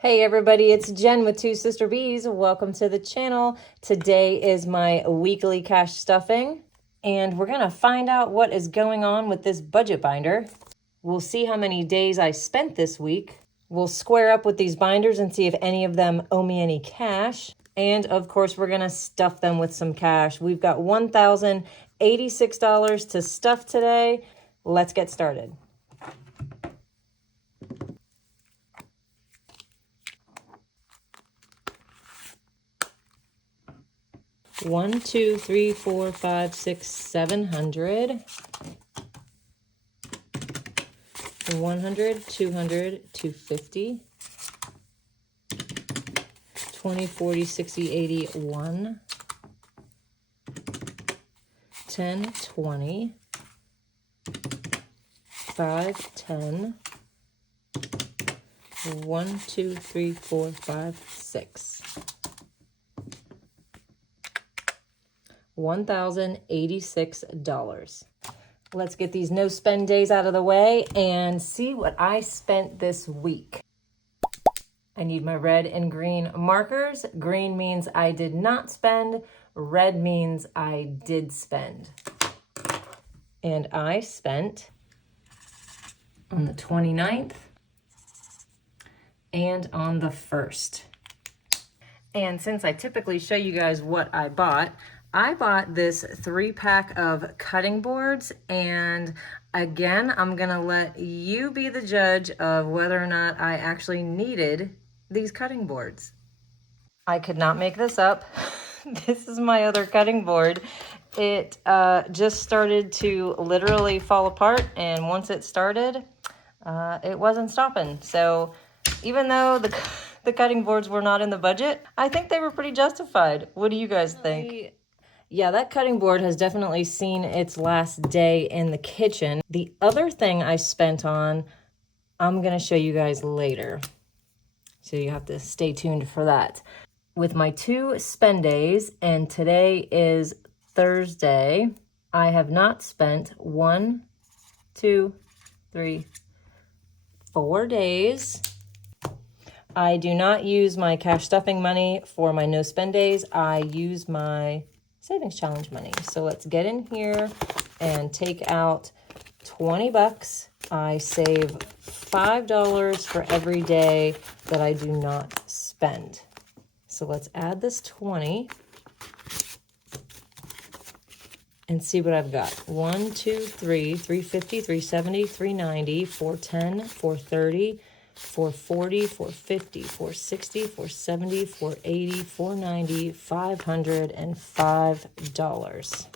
Hey everybody, it's Jen with Two Sister Bees. Welcome to the channel. Today is my weekly cash stuffing, and we're gonna find out what is going on with this budget binder. We'll see how many days I spent this week. We'll square up with these binders and see if any of them owe me any cash. And of course, we're gonna stuff them with some cash. We've got $1,086 to stuff today. Let's get started. One, 2, 3, 4, 5, 6, 700. 100, 200, 250. 20, 40, 60, 80, 1. 10, 20. 5, 10. 1, 2, 3, 4, 5, 6. $1,086. Let's get these no spend days out of the way and see what I spent this week. I need my red and green markers. Green means I did not spend. Red means I did spend. And I spent on the 29th and on the 1st. And since I typically show you guys what I bought this 3-pack of cutting boards, and again, I'm gonna let you be the judge of whether or not I actually needed these cutting boards. I could not make this up. This is my other cutting board. It just started to literally fall apart, and once it started, it wasn't stopping. So even though the cutting boards were not in the budget, I think they were pretty justified. What do you guys think? Yeah, that cutting board has definitely seen its last day in the kitchen. The other thing I spent on, I'm gonna show you guys later. So you have to stay tuned for that. With my 2 spend days, and today is Thursday, I have not spent 1, 2, 3, 4 days. I do not use my cash stuffing money for my no spend days. I use my savings challenge money. So let's get in here and take out 20 bucks. I save $5 for every day that I do not spend. So let's add this 20 and see what I've got. 1, 2, 3, 350, 370, 390, 410, 430, 440, 450, 460, 470, 480, 490, $505.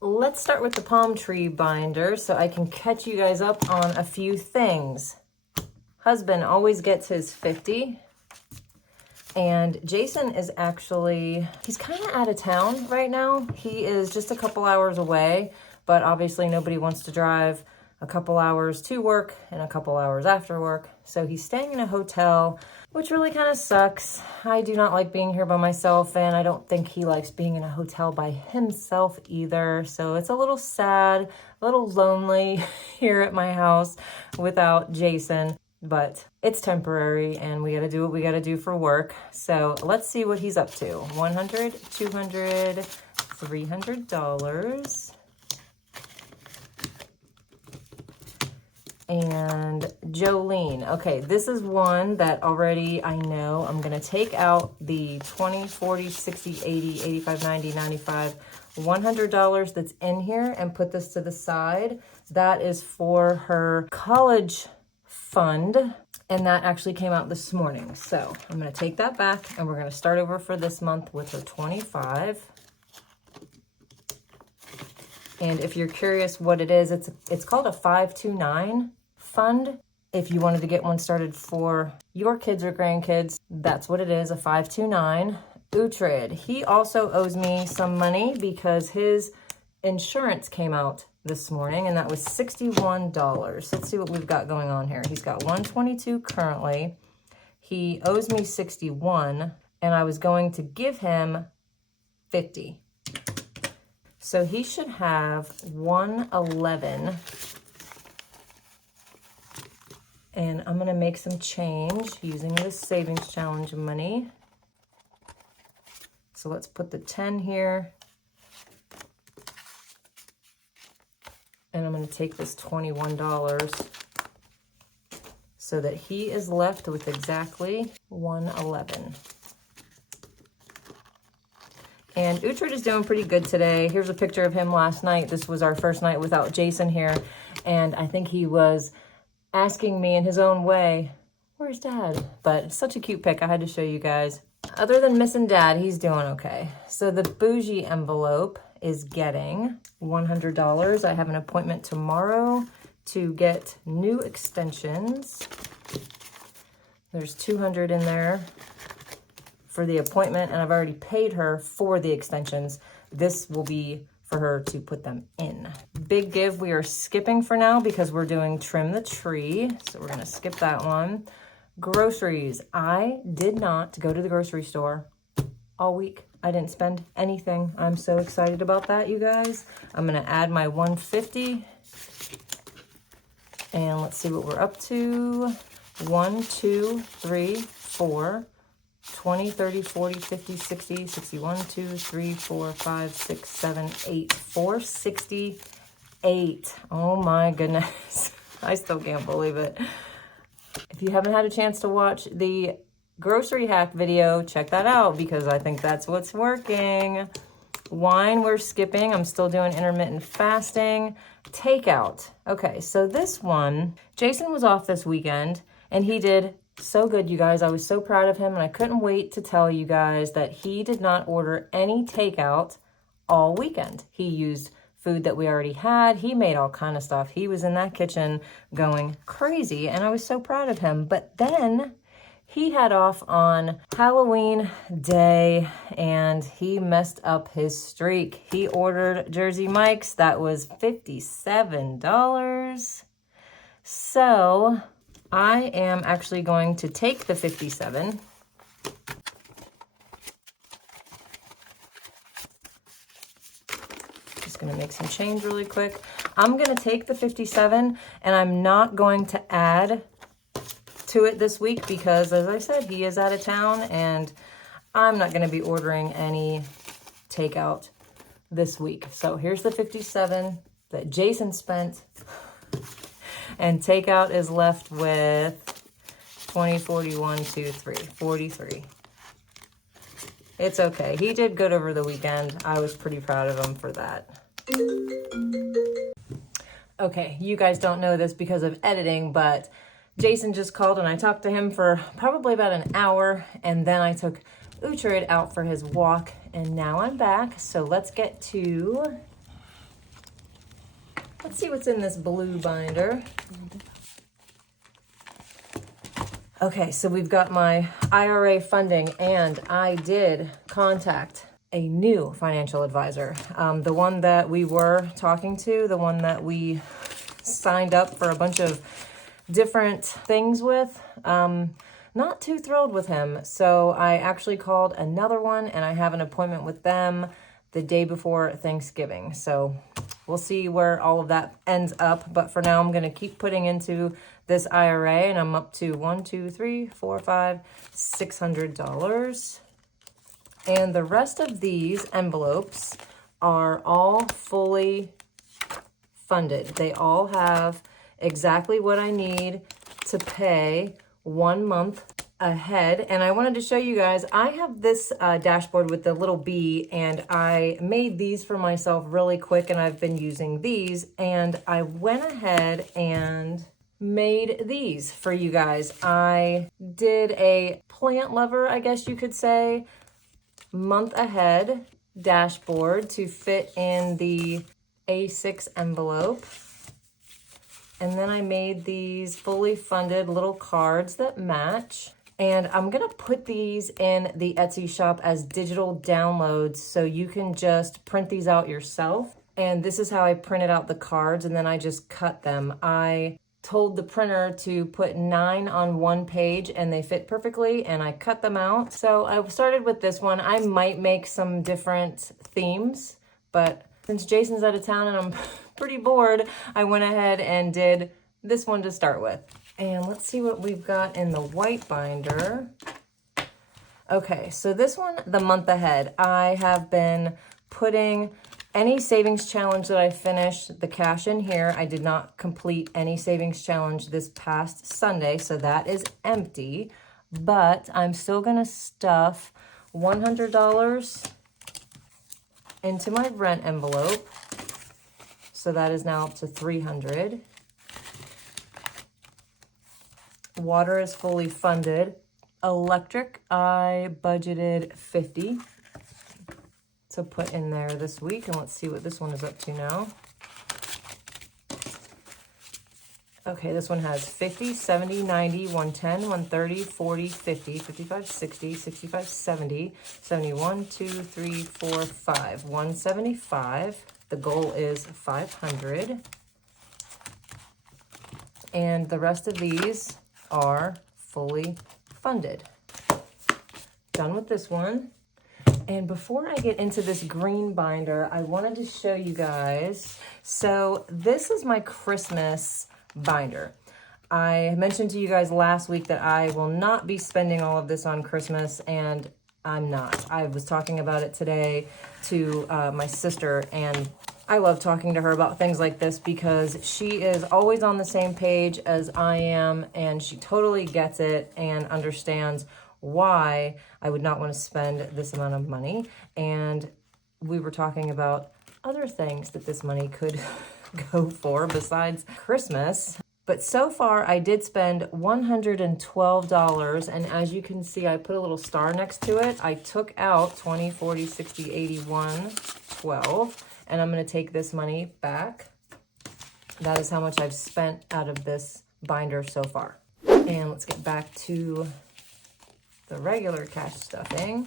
Let's start with the palm tree binder so I can catch you guys up on a few things. Husband always gets his 50. And Jason is actually, he's kind of out of town right now. He is just a couple hours away, but obviously nobody wants to drive a couple hours to work and a couple hours after work. So he's staying in a hotel, which really kind of sucks. I do not like being here by myself, and I don't think he likes being in a hotel by himself either. So it's a little sad, a little lonely here at my house without Jason, but it's temporary and we gotta do what we gotta do for work. So let's see what he's up to. $100, $200, $300. And Jolene. Okay, this is one that already I know. I'm going to take out the 20, 40, 60, 80, 85, 90, 95, $100 that's in here and put this to the side. That is for her college fund, and that actually came out this morning. So I'm going to take that back, and we're going to start over for this month with her 25. And if you're curious what it is, it's called a 529 fund. If you wanted to get one started for your kids or grandkids, that's what it is, a 529. Uhtred, he also owes me some money because his insurance came out this morning, and that was $61. Let's see what we've got going on here. He's got 122 currently. He owes me 61, and I was going to give him 50. So he should have 111 And I'm gonna make some change using this savings challenge money. So let's put the 10 here. And I'm gonna take this $21 so that he is left with exactly $111. And Uhtred is doing pretty good today. Here's a picture of him last night. This was our first night without Jason here. And I think he was asking me in his own way, where's Dad? But it's such a cute pic. I had to show you guys. Other than missing Dad, he's doing okay. So the bougie envelope is getting $100. I have an appointment tomorrow to get new extensions. There's $200 in there for the appointment, and I've already paid her for the extensions. This will be for her to put them in. Big Give we are skipping for now because we're doing Trim the Tree, so we're gonna skip that one. Groceries. I did not go to the grocery store all week. I didn't spend anything. I'm so excited about that, you guys. I'm gonna add my $150, and let's see what we're up to. 1, 2, 3, 4, 20, 30, 40, 50, 60, 61, 2, 3, 4, 5, 6, 7, 8, 468. Oh my goodness. I still can't believe it. If you haven't had a chance to watch the grocery hack video, check that out because I think that's what's working. Wine we're skipping. I'm still doing intermittent fasting. Takeout. Okay, so this one, Jason was off this weekend and he did so good, you guys. I was so proud of him, and I couldn't wait to tell you guys that he did not order any takeout all weekend. He used food that we already had. He made all kind of stuff. He was in that kitchen going crazy, and I was so proud of him. But then he had off on Halloween day, and he messed up his streak. He ordered Jersey Mike's. That was $57. So I am actually going to take the 57 just going to make some change really quick. I'm going to take the 57 and I'm not going to add to it this week because, as I said, he is out of town and I'm not going to be ordering any takeout this week. So here's the 57 that Jason spent. And takeout is left with 20, 41, 2, 3, 43. It's okay. He did good over the weekend. I was pretty proud of him for that. Okay, you guys don't know this because of editing, but Jason just called and I talked to him for probably about an hour, and then I took Uhtred out for his walk, and now I'm back. So let's get to... Let's see what's in this blue binder. Okay, so we've got my IRA funding, and I did contact a new financial advisor. The one that we were talking to, the one that we signed up for a bunch of different things with, not too thrilled with him. So I actually called another one, and I have an appointment with them the day before Thanksgiving. So we'll see where all of that ends up. But for now, I'm going to keep putting into this IRA, and I'm up to $600. And the rest of these envelopes are all fully funded. They all have exactly what I need to pay 1 month ahead. And I wanted to show you guys, I have this dashboard with the little bee, and I made these for myself really quick, and I've been using these, and I went ahead and made these for you guys. I did a plant lover, I guess you could say, month ahead dashboard to fit in the A6 envelope. And then I made these fully funded little cards that match. And I'm gonna put these in the Etsy shop as digital downloads so you can just print these out yourself. And this is how I printed out the cards, and then I just cut them. I told the printer to put 9 on one page and they fit perfectly, and I cut them out. So I started with this one. I might make some different themes, but since Jason's out of town and I'm pretty bored, I went ahead and did this one to start with. And let's see what we've got in the white binder. Okay, so this one, the month ahead, I have been putting any savings challenge that I finished, the cash in here. I did not complete any savings challenge this past Sunday, so that is empty. But I'm still gonna stuff $100 into my rent envelope. So that is now up to $300. Water is fully funded. Electric, I budgeted $50 to put in there this week, and let's see what this one is up to now. Okay, this one has 50, 70, 90, 110, 130, 40, 50, 55, 60, 65, 70, 71, 2, 3, 4, 5, 175. The goal is 500. And the rest of these are fully funded. Done with this one. And before I get into this green binder, I wanted to show you guys. So this is my Christmas binder. I mentioned to you guys last week that I will not be spending all of this on Christmas, and I'm not. I was talking about it today to my sister, and I love talking to her about things like this because she is always on the same page as I am, and she totally gets it and understands why I would not want to spend this amount of money. And we were talking about other things that this money could go for besides Christmas. But so far I did spend $112, and as you can see, I put a little star next to it. I took out 20, 40, 60, 81, 12, and I'm going to take this money back. That is how much I've spent out of this binder so far. And let's get back to the regular cash stuffing.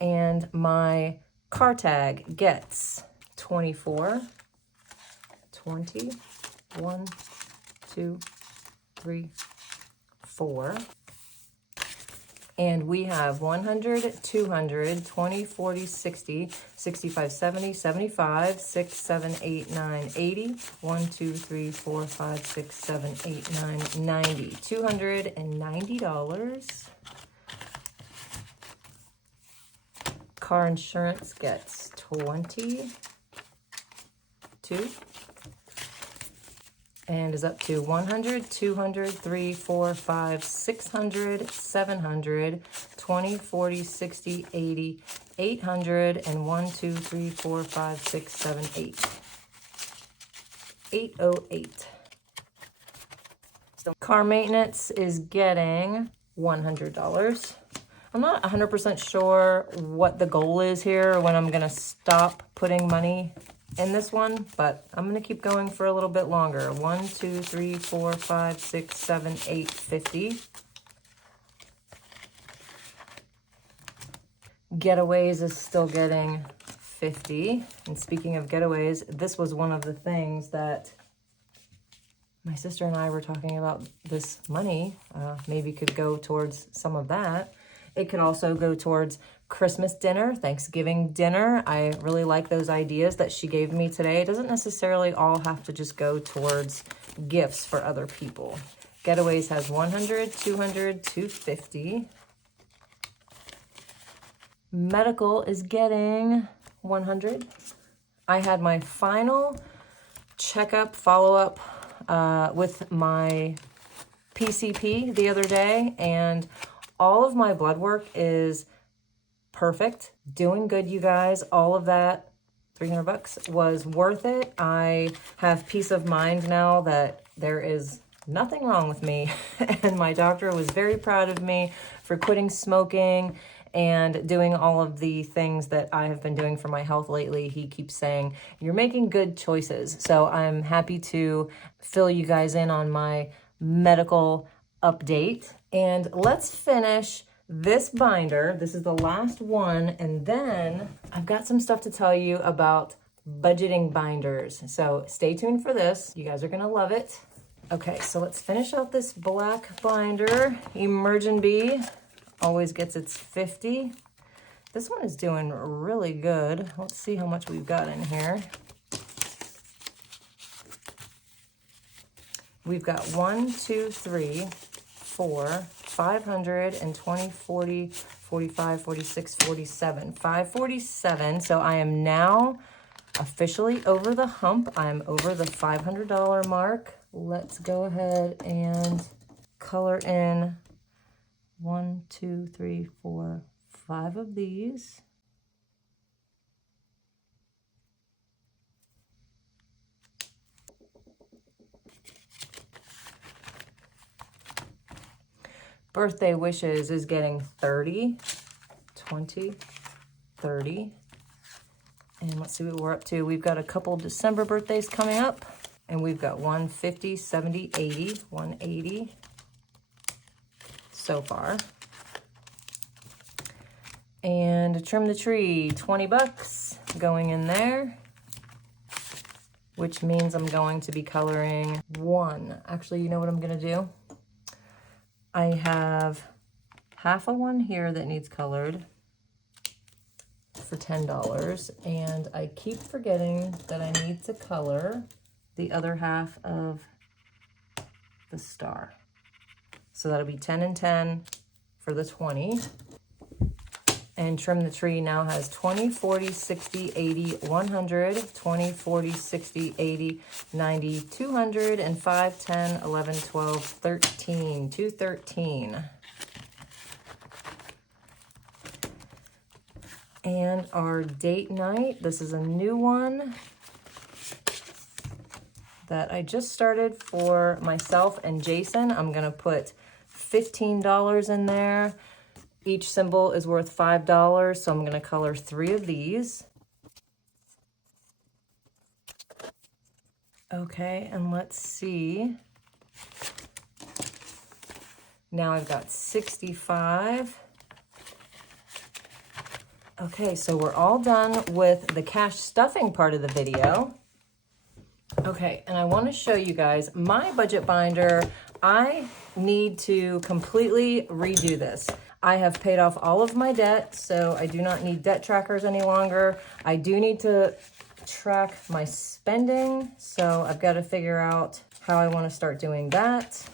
And my car tag gets 24, 20, 1, 2, 3, 4. And we have 100, 200, 20, 40, 60, 65, 70, 75, 6, 7, 8, 9, 80, 1, 2, 3, 4, 5, 6, 7, 8, 9, 90. $290. Car insurance gets 22 and is up to 100, 200, 3, 4, 5, 600, 700, 20, 40, 60, 80, 800, and 1, 2, 3, 4, 5, 6, 7, 8. 808. So car maintenance is getting $100. I'm not 100% sure what the goal is here, when I'm gonna stop putting money in this one, but I'm gonna keep going for a little bit longer. 1, 2, 3, 4, 5, 6, 7, 8, 50. Getaways is still getting 50. And speaking of getaways, this was one of the things that my sister and I were talking about. This money maybe could go towards some of that. It could also go towards Christmas dinner, Thanksgiving dinner. I really like those ideas that she gave me today. It doesn't necessarily all have to just go towards gifts for other people. Getaways has 100, 200, 250. Medical is getting 100. I had my final checkup, follow-up with my PCP the other day, and all of my blood work is perfect. Doing good, you guys. All of that, $300 was worth it. I have peace of mind now that there is nothing wrong with me. And my doctor was very proud of me for quitting smoking and doing all of the things that I have been doing for my health lately. He keeps saying, you're making good choices. So I'm happy to fill you guys in on my medical update. And let's finish this binder. This is the last one. And then I've got some stuff to tell you about budgeting binders. So stay tuned for this. You guys are gonna love it. Okay, so let's finish out this black binder. Emergent Bee always gets its 50. This one is doing really good. Let's see how much we've got in here. We've got 1, 2, 3, 4, 500 and 20, 40, 45, 46, 47, 547. So I am now officially over the hump. I'm over the $500 mark. Let's go ahead and color in 1, 2, 3, 4, 5 of these. Birthday wishes is getting 30, 20, 30. And let's see what we're up to. We've got a couple December birthdays coming up. And we've got 150, 70, 80, 180 so far. And trim the tree, 20 bucks going in there, which means I'm going to be coloring 1. Actually, you know what I'm gonna do? I have half of one here that needs colored for $10, and I keep forgetting that I need to color the other half of the star. So that'll be 10 and 10 for the 20. And trim the tree now has 20, 40, 60, 80, 100, 20, 40, 60, 80, 90, 200, and 5, 10, 11, 12, 13, 213. And our date night, this is a new one that I just started for myself and Jason. I'm gonna put $15 in there. Each symbol is worth $5, so I'm gonna color 3 of these. Okay, and let's see. Now I've got 65. Okay, so we're all done with the cash stuffing part of the video. Okay, and I want to show you guys my budget binder. I need to completely redo this. I have paid off all of my debt, so I do not need debt trackers any longer. I do need to track my spending, so I've got to figure out how I want to start doing that.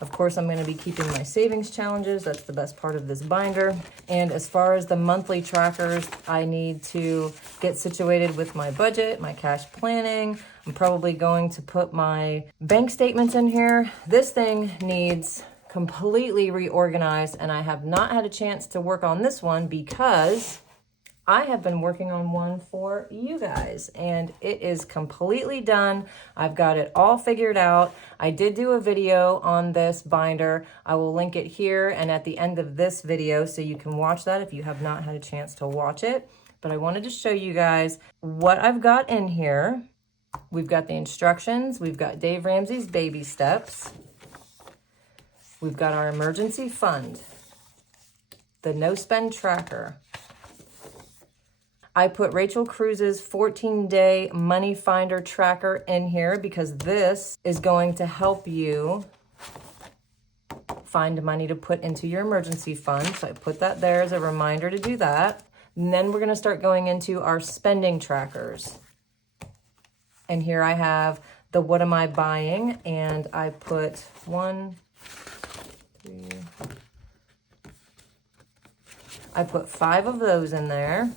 Of course, I'm going to be keeping my savings challenges. That's the best part of this binder. And as far as the monthly trackers, I need to get situated with my budget, my cash planning. I'm probably going to put my bank statements in here. This thing needs completely reorganized, and I have not had a chance to work on this one because I have been working on one for you guys, and it is completely done. I've got it all figured out. I did do a video on this binder. I will link it here and at the end of this video so you can watch that if you have not had a chance to watch it. But I wanted to show you guys what I've got in here. We've got the instructions. We've got Dave Ramsey's baby steps. We've got our emergency fund, the no spend tracker. I put Rachel Cruz's 14-day money finder tracker in here because this is going to help you find money to put into your emergency fund. So I put that there as a reminder to do that. And then we're going to start going into our spending trackers. And here I have the what am I buying, and I put 1, 3, I put 5 of those in there.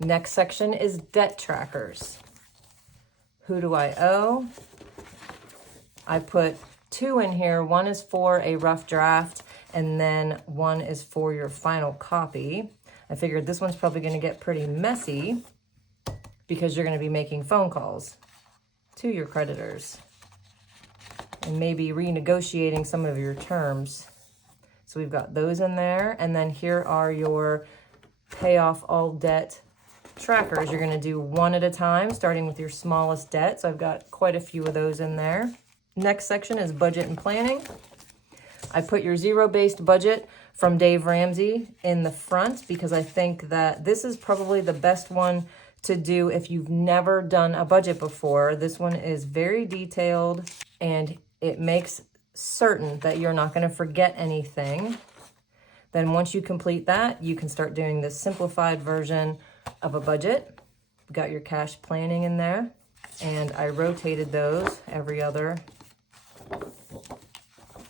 Next section is debt trackers. Who do I owe? I put 2 in here. 1 is for a rough draft, and then 1 is for your final copy. I figured this one's probably going to get pretty messy because you're going to be making phone calls to your creditors and maybe renegotiating some of your terms. So we've got those in there, and then here are your pay off all debt trackers. You're going to do 1 at a time, starting with your smallest debt. So I've got quite a few of those in there. Next section is budget and planning. I put your zero-based budget from Dave Ramsey in the front because I think that this is probably the best one to do if you've never done a budget before. This one is very detailed, and it makes certain that you're not going to forget anything. Then once you complete that, you can start doing this simplified version of a budget. Got your cash planning in there, and I rotated those every other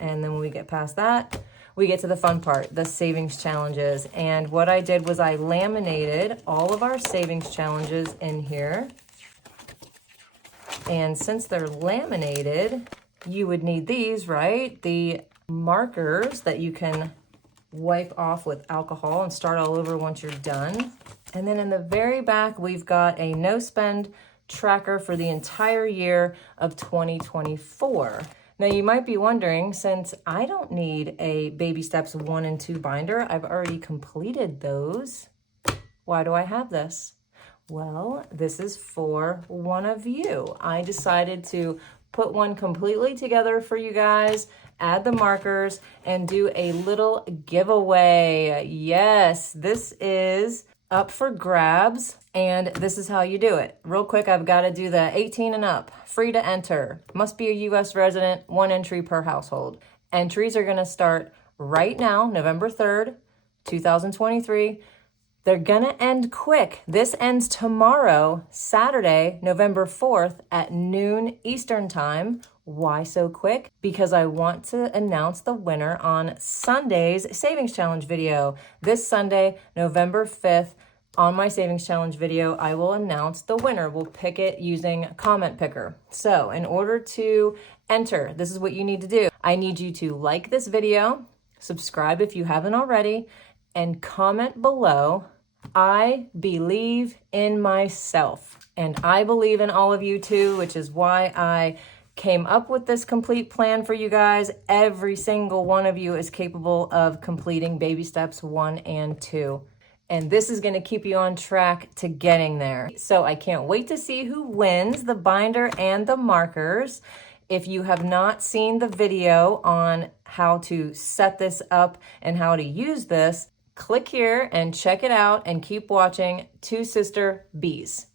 And then when we get past that, we get to the fun part, the savings challenges. And what I did was I laminated all of our savings challenges in here. And since they're laminated, you would need these, right? The markers that you can wipe off with alcohol and start all over once you're done. And then in the very back, we've got a no spend tracker for the entire year of 2024. Now you might be wondering, since I don't need a baby steps 1 and 2 binder, I've already completed those. Why do I have this? Well, this is for one of you. I decided to put one completely together for you guys, add the markers, and do a little giveaway. Yes, this is up for grabs, and this is how you do it. Real quick, I've got to do the 18 and up, free to enter, must be a U.S. resident, 1 entry per household. Entries are going to start right now, November 3rd, 2023. They're gonna end quick. This ends tomorrow, Saturday, November 4th at noon Eastern time. Why so quick? Because I want to announce the winner on Sunday's Savings Challenge video. This Sunday, November 5th, on my Savings Challenge video, I will announce the winner. We'll pick it using Comment Picker. So in order to enter, this is what you need to do. I need you to like this video, subscribe if you haven't already, and comment below, I believe in myself. And I believe in all of you too, which is why I came up with this complete plan for you guys. Every single one of you is capable of completing baby steps 1 and 2. And this is going to keep you on track to getting there. So I can't wait to see who wins the binder and the markers. If you have not seen the video on how to set this up and how to use this, click here and check it out and keep watching Two Sister Bees.